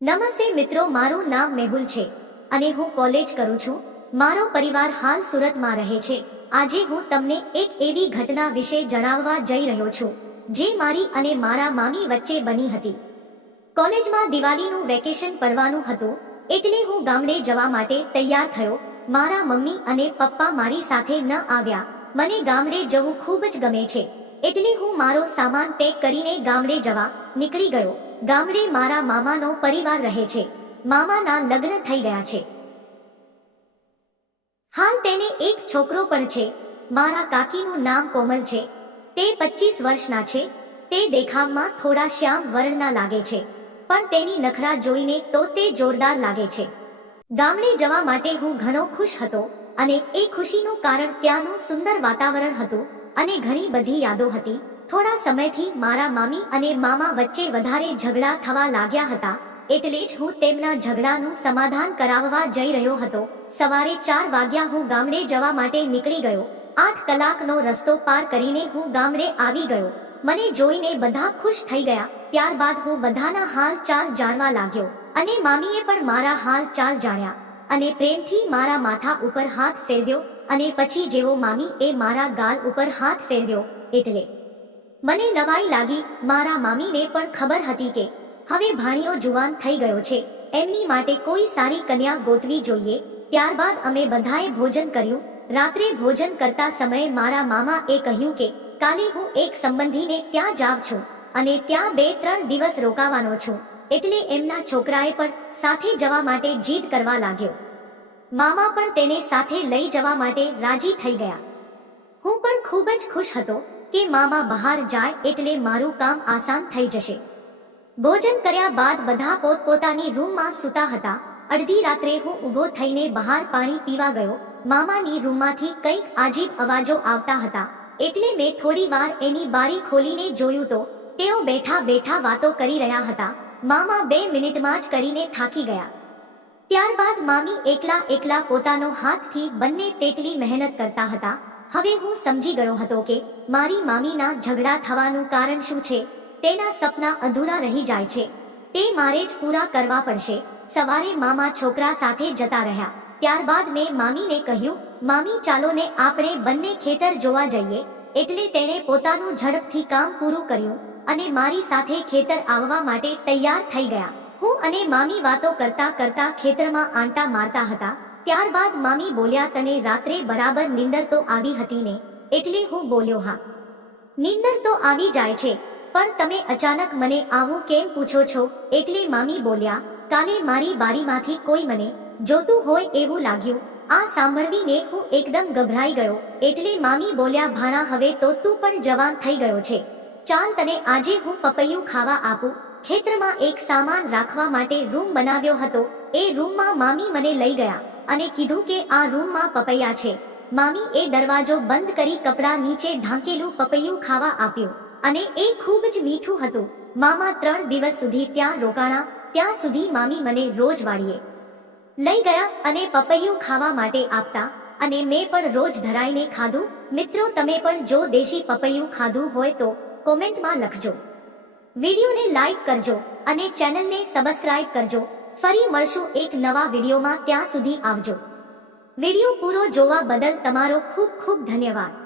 નમસ્તે મિત્રો, મારું નામ મેહુલ છે અને હું કોલેજ કરું છું. મારો પરિવાર હાલ સુરતમાં રહે છે. આજે હું તમને એક એવી ઘટના વિશે જણાવવા જઈ રહ્યો છું, જે મારી અને મારા મામી વચ્ચે બની હતી. કોલેજમાં દિવાળીનું વેકેશન પડવાનું હતું, એટલે હું ગામડે જવા માટે તૈયાર થયો. મારા મમ્મી અને પપ્પા મારી સાથે ન આવ્યા. મને ગામડે જવું ખૂબ જ ગમે છે, એટલે હું મારો સામાન પેક કરીને ગામડે જવા નીકળી ગયો. ગામડે મારા મામાનો પરિવાર રહે છે. મામાના લગ્ન થઈ ગયા છે. હાલ તેને એક છોકરો પણ છે. મારા કાકીનું નામ કોમલ છે. તે પચીસ વર્ષના છે. તે દેખાવમાં થોડા શ્યામ વર્ણના લાગે છે. પણ તેની નખરા જોઈને તો તે જોરદાર લાગે છે. ગામડે જવા માટે હું ઘણો ખુશ હતો અને એ ખુશીનું કારણ ત્યાંનું સુંદર વાતાવરણ હતું અને ઘણી બધી યાદો હતી. થોડા સમયથી મારા મામી અને મામા વચ્ચે વધારે ઝઘડા થવા લાગ્યા હતા, એટલે જ હું તેમના ઝઘડાનું સમાધાન કરાવવા જઈ રહ્યો હતો. સવારે ચાર વાગ્યા હું ગામડે જવા માટે નીકળી ગયો. આઠ કલાકનો રસ્તો પાર કરીને હું ગામડે આવી ગયો. મને જોઈને બધા ખુશ થઈ ગયા. ત્યારબાદ હું બધાના હાલ ચાલ જાણવા લાગ્યો અને મામીએ પણ મારા હાલ ચાલ જાણ્યા અને પ્રેમથી મારા માથા ઉપર હાથ ફેરવ્યો અને પછી જેવો મામી એ મારા ગાલ ઉપર હાથ ફેરવ્યો, એટલે મને નવાઈ લાગી, મારા મામીને પણ ખબર હતી કે હવે ભાણિયો જુવાન થઈ ગયો છે. એમની માટે કોઈ સારી કન્યા ગોતવી જોઈએ. ત્યારબાદ અમે બધાએ ભોજન કર્યું. રાત્રે ભોજન કરતા સમયે મારા મામા એ કહ્યું કે, કાલે હું એક સંબંધીને ત્યાં જાઉં છું અને ત્યાં બે ત્રણ દિવસ રોકાવાનો છું. એટલે એમના છોકરાએ પણ સાથે જવા માટે જીદ કરવા લાગ્યો. મામા પણ તેને સાથે લઈ જવા માટે રાજી થઈ ગયા. હું પણ ખૂબ જ ખુશ હતો. કે મામા બહાર જાય એટલે મારું કામ આસાન થઈ જશે. ભોજન કર્યા બાદ બધા પોતપોતાની રૂમમાં સૂતા હતા. અડધી રાત્રે હું ઊભો થઈને બહાર પાણી પીવા ગયો. મામાની રૂમમાંથી કંઈક આજીબ અવાજો આવતા હતા. એટલે મેં થોડી વાર એની બારી ખોલીને જોયું તો તેઓ બેઠા બેઠા વાતો કરી રહ્યા હતા. મામા બે મિનિટમાં જ કરીને થાકી ગયા. ત્યારબાદ મામી એકલા એકલા પોતાનો હાથથી બંને તેટલી મહેનત કરતા હતા. હવે હું સમજી ગયો હતો કે મારી મામીના ઝઘડા થવાનું કારણ શું છે, તેના સપના અધૂરા રહી જાય છે. તે મારે જ પૂરા કરવા પડશે. સવારે મામા છોકરા સાથે જતા રહ્યા. ત્યારબાદ મેં મામીને કહ્યું, મામી, ચાલો ને આપણે બંને ખેતર જોવા જઈએ. એટલે તેણે પોતાનું ઝડપથી કામ પૂરું કર્યું અને મારી સાથે ખેતર આવવા માટે તૈયાર થઈ ગયા. હું અને મામી વાતો કરતા કરતા ખેતરમાં આંટા મારતા હતા. ત્યારબાદ મામી બોલ્યા, તને રાત્રે બરાબર નિંદર તો આવી હતી ને? એટલે હું બોલ્યો, હા. નિંદર તો આવી જાય છે, પણ તમે અચાનક મને આવું કેમ પૂછો છો? એટલે મામી બોલ્યા, કાલે મારી બારીમાંથી કોઈ મને જોતું હોય એવું લાગ્યું. આ સાંભળવીને હું એકદમ ગભરાઈ ગયો. એટલે મામી બોલ્યા, ભાણા, હવે તો તું પણ જવાન થઈ ગયો છે. ચાલ તને આજે હું પપૈયું ખાવા આપું. ખેતરમાં એક સામાન રાખવા માટે રૂમ બનાવ્યો હતો. એ રૂમમાં મામી મને લઈ ગયા. અને કીધું કે આ રૂમમાં પપૈયા છે. મામી એ દરવાજો બંધ કરી કપડા નીચે ઢાંકેલું પપૈયું ખાવા આપ્યું અને એ ખૂબ જ મીઠું હતું. મામા ત્રણ દિવસ સુધી ત્યાં રોકાણા, ત્યાં સુધી મામી મને રોજ વાળીએ. લઈ ગયા અને પપૈયું ખાવા માટે આપતા અને મેં પણ રોજ ધરાઈને ખાધું. મિત્રો, તમે પણ જો દેશી પપૈયું ખાધું હોય તો કોમેન્ટમાં લખજો. વિડીયોને લાઈક કરજો અને ચેનલને સબસ્ક્રાઇબ કરજો. ફરી મળશું એક નવા વિડીયોમાં ત્યાં સુધી આવજો. વીડિયો પૂરો જોવા બદલ તમારો ખૂબ ખૂબ ધન્યવાદ.